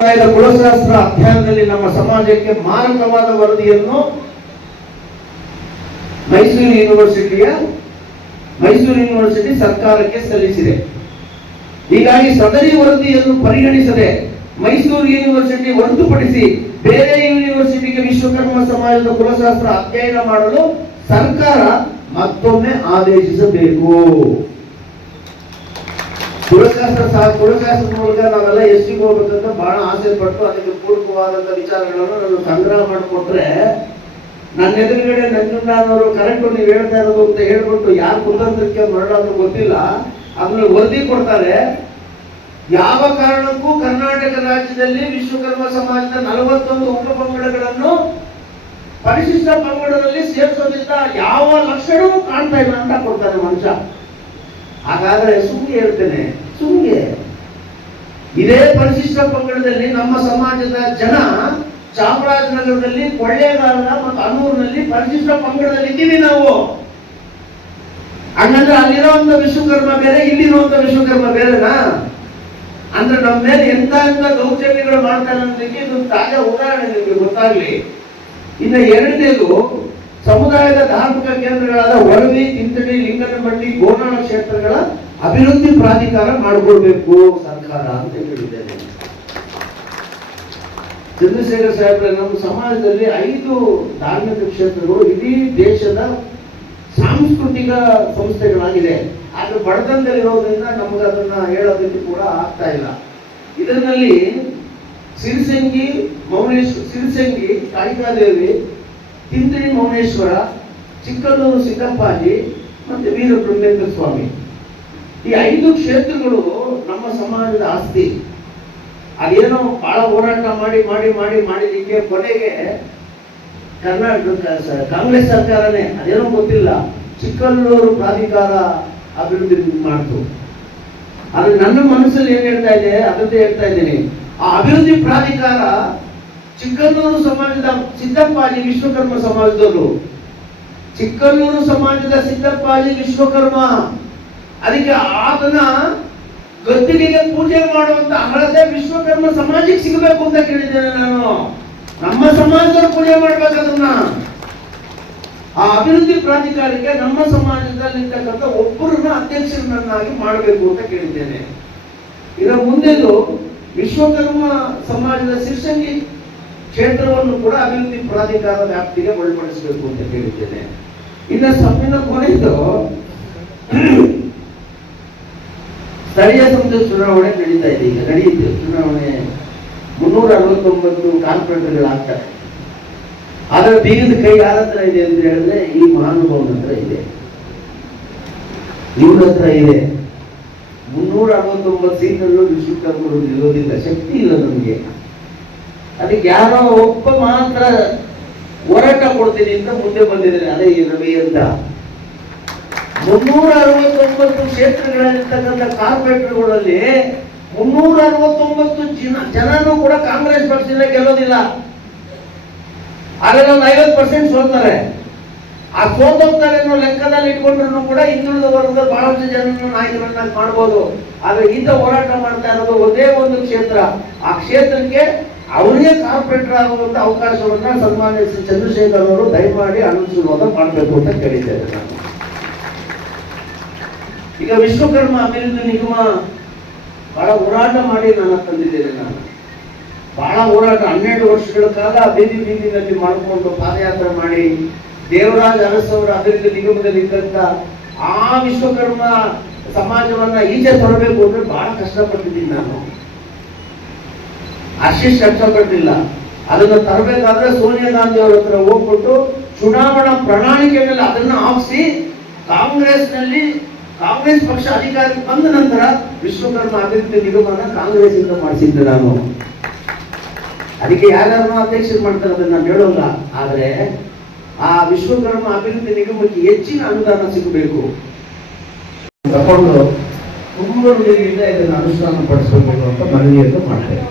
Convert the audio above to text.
ಕುಲಶಾಸ್ತ್ರ ಅಧ್ಯಯನದಲ್ಲಿ ನಮ್ಮ ಸಮಾಜಕ್ಕೆ ಮಾರಕವಾದ ವರದಿಯನ್ನು ಮೈಸೂರು ಯೂನಿವರ್ಸಿಟಿ ಸರ್ಕಾರಕ್ಕೆ ಸಲ್ಲಿಸಿದೆ. ಹೀಗಾಗಿ ಸದರಿ ವರದಿಯನ್ನು ಪರಿಗಣಿಸದೆ ಮೈಸೂರು ಯೂನಿವರ್ಸಿಟಿ ಹೊರತುಪಡಿಸಿ ಬೇರೆ ಯೂನಿವರ್ಸಿಟಿಗೆ ವಿಶ್ವಕರ್ಮ ಸಮಾಜದ ಕುಲಶಾಸ್ತ್ರ ಅಧ್ಯಯನ ಮಾಡಲು ಸರ್ಕಾರ ಮತ್ತೊಮ್ಮೆ ಆದೇಶಿಸಬೇಕು. ಕುಲಶಾಸ್ತ್ರದ ಮೂಲಕ ನಾವೆಲ್ಲ ಎಸ್ಟಿಗೆ ಹೋಗ್ಬೇಕಂತ ಬಹಳ ಆಸೆ ಪಟ್ಟು ಅದಕ್ಕೆ ಪೂರಕವಾದಂತ ವಿಚಾರಗಳನ್ನು ನಾನು ಸಂಗ್ರಹ ಮಾಡಿಕೊಟ್ರೆ ನನ್ನ ಎದುರುಗಡೆ ನಂಜುಂಡನವರು ಕರೆಕ್ಟ್ ನೀವು ಹೇಳ್ತಾ ಇರೋದು ಅಂತ ಹೇಳ್ಬಿಟ್ಟು ಯಾರು ಕುತಂತ್ರಕ್ಕೆ ಮರಳಾದ್ರೂ ಗೊತ್ತಿಲ್ಲ ಅದನ್ನ ವರದಿ ಕೊಡ್ತಾರೆ. ಯಾವ ಕಾರಣಕ್ಕೂ ಕರ್ನಾಟಕ ರಾಜ್ಯದಲ್ಲಿ ವಿಶ್ವಕರ್ಮ ಸಮಾಜದ 41 ಉಪಪಂಗಡಗಳನ್ನು ಪರಿಶಿಷ್ಟ ಪಂಗಡದಲ್ಲಿ ಸೇರಿಸೋದ್ರಿಂದ ಯಾವ ಲಕ್ಷಣವೂ ಕಾಣ್ತಾ ಇಲ್ಲ ಅಂತ ಕೊಡ್ತಾನೆ ಮನುಷ್ಯ. ಹಾಗಾದ್ರೆ ಸುಮ್ಗೆ ಹೇಳ್ತೇನೆ, ಸುಮ್ಗೆ ಇದೇ ಪರಿಶಿಷ್ಟ ಪಂಗಡದಲ್ಲಿ ನಮ್ಮ ಸಮಾಜದ ಜನ ಚಾಮರಾಜನಗರದಲ್ಲಿ, ಕೊಳ್ಳೇಗಾಲ ಮತ್ತು ಅನೂರಿನಲ್ಲಿ ಪರಿಶಿಷ್ಟ ಪಂಗಡದಲ್ಲಿ ಇದ್ದೀವಿ ನಾವು. ಹಂಗಂದ್ರೆ ಅಲ್ಲಿರುವಂತ ವಿಶ್ವಕರ್ಮ ಬೇರೆ, ಇಲ್ಲಿರುವಂತ ವಿಶ್ವಕರ್ಮ ಬೇರೆನಾ? ಅಂದ್ರೆ ನಮ್ಮ ಮೇಲೆ ಎಂತ ದೌರ್ಜನ್ಯಗಳು ಮಾಡ್ತಾರೆ ಅನ್ನೋದಕ್ಕೆ ಇದು ತಾಜಾ ಉದಾಹರಣೆ ನಿಮಗೆ ಗೊತ್ತಾಗ್ಲಿ. ಇನ್ನು ಎರಡನೇದು, ಸಮುದಾಯದ ಧಾರ್ಮಿಕ ಕೇಂದ್ರಗಳಾದ ವರದಿ, ತಿಂತಡಿ, ಲಿಂಗನಮಟ್ಟಿ, ಗೋನಾಳ ಕ್ಷೇತ್ರಗಳ ಅಭಿವೃದ್ಧಿ ಪ್ರಾಧಿಕಾರ ಮಾಡಿಕೊಳ್ಬೇಕು ಸರ್ಕಾರ ಅಂತ ಹೇಳಿದ್ದೇನೆ. ಚಂದ್ರಶೇಖರ್ ಸಾಹೇಬ್ರೆ, ನಮ್ಮ ಸಮಾಜದಲ್ಲಿ 5 ಧಾರ್ಮಿಕ ಕ್ಷೇತ್ರಗಳು ಇಡೀ ದೇಶದ ಸಾಂಸ್ಕೃತಿಕ ಸಂಸ್ಥೆಗಳಾಗಿದೆ. ಆದ್ರೆ ಬಡತನದಲ್ಲಿರೋದ್ರಿಂದ ನಮ್ಗೆ ಅದನ್ನ ಹೇಳೋದಕ್ಕೆ ಕೂಡ ಆಗ್ತಾ ಇಲ್ಲ. ಇದರಲ್ಲಿ ಸಿರಿಸಂಗಿ ಕಾಳಿಕಾದೇವಿ, ತಿಂತಡಿ ಮೌನೇಶ್ವರ, ಚಿಕ್ಕಲ್ಲೂರು ಸಿದ್ದಪ್ಪಾಜಿ ಮತ್ತೆ ವೀರಬ್ರಹ್ಮೇಂದ್ರ ಸ್ವಾಮಿ, ಈ 5 ಕ್ಷೇತ್ರಗಳು ನಮ್ಮ ಸಮಾಜದ ಆಸ್ತಿ. ಅದೇನೋ ಬಹಳ ಹೋರಾಟ ಮಾಡಿದ್ದಕ್ಕೆ ಕೊನೆಗೆ ಕರ್ನಾಟಕ ಕಾಂಗ್ರೆಸ್ ಸರ್ಕಾರನೇ ಅದೇನೋ ಗೊತ್ತಿಲ್ಲ ಚಿಕ್ಕಲ್ಲೂರು ಪ್ರಾಧಿಕಾರ ಅಭಿವೃದ್ಧಿ ಮಾಡ್ತು. ಆದ್ರೆ ನನ್ನ ಮನಸ್ಸಲ್ಲಿ ಏನ್ ಹೇಳ್ತಾ ಇದೆ ಅದನ್ನೇ ಹೇಳ್ತಾ ಇದ್ದೀನಿ. ಆ ಅಭಿವೃದ್ಧಿ ಪ್ರಾಧಿಕಾರ ಚಿಕ್ಕಲ್ಲೂರು ಸಮಾಜದ ಸಿದ್ದಪ್ಪಾಜಿ ವಿಶ್ವಕರ್ಮ ಸಮಾಜದವರು, ಚಿಕ್ಕಲ್ಲೂರು ಸಮಾಜದ ಸಿದ್ದಪ್ಪಾಜಿ ವಿಶ್ವಕರ್ಮ, ಅದಕ್ಕೆ ಆತನ ಗದ್ದಿಗೆಗೆ ಪೂಜೆ ಮಾಡುವಂತ ಅರ್ಹತೆ ವಿಶ್ವಕರ್ಮ ಸಮಾಜಕ್ಕೆ ಸಿಗಬೇಕು ಅಂತ ಕೇಳಿದ್ದೇನೆ ನಾನು. ನಮ್ಮ ಸಮಾಜದವರು ಪೂಜೆ ಮಾಡ್ಬೇಕದನ್ನ. ಆ ಅಭಿವೃದ್ಧಿ ಪ್ರಾಧಿಕಾರಕ್ಕೆ ನಮ್ಮ ಸಮಾಜದಲ್ಲಿರ್ತಕ್ಕಂಥ ಒಬ್ಬರನ್ನ ಅಧ್ಯಕ್ಷರನ್ನಾಗಿ ಮಾಡಬೇಕು ಅಂತ ಕೇಳಿದ್ದೇನೆ. ಇದರ ಮುಂದೆದು ವಿಶ್ವಕರ್ಮ ಸಮಾಜದ ಸಿರ್ಸಂಗಿ ಕ್ಷೇತ್ರವನ್ನು ಕೂಡ ಅಭಿವೃದ್ಧಿ ಪ್ರಾಧಿಕಾರದ ವ್ಯಾಪ್ತಿಗೆ ಒಳಪಡಿಸಬೇಕು ಅಂತ ಕೇಳಿದ್ದೇನೆ. ಇನ್ನು ಕೊನೆಯದು ಸ್ಥಳೀಯ ಸಂಸ್ಥೆ ಚುನಾವಣೆ ನಡೀತಾ ಇದೆ. ಈಗ ನಡೆಯುತ್ತೆ ಚುನಾವಣೆ. 369 ಕಾರ್ಪೊರೇಟರ್ಗಳಾಗ್ತಾರೆ. ಅದರ ಬೀಗದ ಕೈ ಯಾರ ಹತ್ರ ಇದೆ ಅಂತ ಹೇಳಿದ್ರೆ ಈ ಮಹಾನುಭಾವನ ಹತ್ರ ಇದೆ, ಇವ್ರ ಹತ್ರ ಇದೆ. 369 ಸೀಟಲ್ಲೂ ವಿಶ್ವಕರ್ಮರು ನಿಲ್ಲೋದಿಲ್ಲ, ಶಕ್ತಿ ಇಲ್ಲ ನಮಗೆ. ಅದಕ್ಕೆ ಯಾರೋ ಒಬ್ಬ ಮಾತ್ರ ಹೋರಾಟ ಕೊಡ್ತೀನಿ ಅಂತ ಮುಂದೆ ಬಂದಿದ್ದಾರೆ, ಅದೇ ಈ ರವಿ ಅಂತ. 369 ಕ್ಷೇತ್ರಗಳಲ್ಲಿರ್ತಕ್ಕಂಥ ಕಾರ್ಪೊರೇಟರ್ಗಳಲ್ಲಿ 369 ಜನನೂ ಕೂಡ ಕಾಂಗ್ರೆಸ್ ಪಕ್ಷದಿಂದ ಗೆಲ್ಲೋದಿಲ್ಲ. ಆದರೆ ಒಂದು 50% ಸೋಲ್ತಾರೆ. ಆ ಸೋತೋಗ್ತಾರೆ ಅನ್ನೋ ಲೆಕ್ಕದಲ್ಲಿ ಇಟ್ಕೊಂಡ್ರು ಕೂಡ ಹಿಂದುಳಿದ ವರ್ಗದ ಬಹಳಷ್ಟು ಜನರನ್ನು ನಾಯಕರನ್ನಾಗಿ ಮಾಡ್ಬೋದು. ಆದ್ರೆ ಈತ ಹೋರಾಟ ಮಾಡ್ತಾ ಇರೋದು ಒಂದೇ ಒಂದು ಕ್ಷೇತ್ರ. ಆ ಕ್ಷೇತ್ರಕ್ಕೆ ಅವರಿಗೆ ಕಾರ್ಪೊರೇಟರ್ ಆಗುವಂತ ಅವಕಾಶವನ್ನ ಸನ್ಮಾನ್ಯ ಚಂದ್ರಶೇಖರ್ ಅವರು ದಯಮಾಡಿ ಅನುಸರಿಸುವಾಗ ಮಾಡಬೇಕು ಅಂತ ಕೇಳಿದ್ದೇನೆ ನಾನು. ಈಗ ವಿಶ್ವಕರ್ಮ ಅಭಿವೃದ್ಧಿ ನಿಗಮ ಬಹಳ ಹೋರಾಟ ಮಾಡಿ ನಾನು ತಂದಿದ್ದೇನೆ. ನಾನು ಬಹಳ ಹೋರಾಟ 12 ವರ್ಷಗಳ ಕಾಲ ಬೀದಿನಲ್ಲಿ ಮಾಡಿಕೊಂಡು ಪಾದಯಾತ್ರೆ ಮಾಡಿ ದೇವರಾಜ ಅರಸವರ ಅಭಿವೃದ್ಧಿ ನಿಗಮದಲ್ಲಿ ಇದ್ದಂತ ಆ ವಿಶ್ವಕರ್ಮ ಸಮಾಜವನ್ನ ಈಚೆ ತರಬೇಕು ಅಂದ್ರೆ ಬಹಳ ಕಷ್ಟಪಟ್ಟಿದ್ದೀನಿ ನಾನು. ಅಷ್ಟೇ ಕಷ್ಟಪಟ್ಟಿಲ್ಲ. ಅದನ್ನ ತರಬೇಕಾದ್ರೆ ಸೋನಿಯಾ ಗಾಂಧಿ ಅವರ ಹತ್ರ ಹೋಗ್ಬಿಟ್ಟು ಚುನಾವಣಾ ಪ್ರಣಾಳಿಕೆಯಲ್ಲಿ ಅದನ್ನ ಹಾಕಿಸಿ ಕಾಂಗ್ರೆಸ್ ಪಕ್ಷ ಅಧಿಕಾರಕ್ಕೆ ಬಂದ ನಂತರ ವಿಶ್ವಕರ್ಮ ಅಭಿವೃದ್ಧಿ ನಿಗಮನ ಕಾಂಗ್ರೆಸ್ ಇಂದ ಮಾಡಿಸಿದ್ದೆ ನಾನು. ಅದಕ್ಕೆ ಯಾರ್ಯಾರನ್ನೂ ಅಧ್ಯಕ್ಷರು ಮಾಡ್ತಾರೆ ಅದನ್ನ ನಾನು ಹೇಳೋಲ್ಲ. ಆದ್ರೆ ಆ ವಿಶ್ವಕರ್ಮ ಅಭಿವೃದ್ಧಿ ನಿಗಮಕ್ಕೆ ಹೆಚ್ಚಿನ ಅನುದಾನ ಸಿಗಬೇಕು ತಗೊಂಡು ತುಂಬದಿಂದ ಇದನ್ನು ಅನುಷ್ಠಾನ ಪಡಿಸಬೇಕು ಅಂತ ಮನವಿಯನ್ನು ಮಾಡ್ತೇವೆ.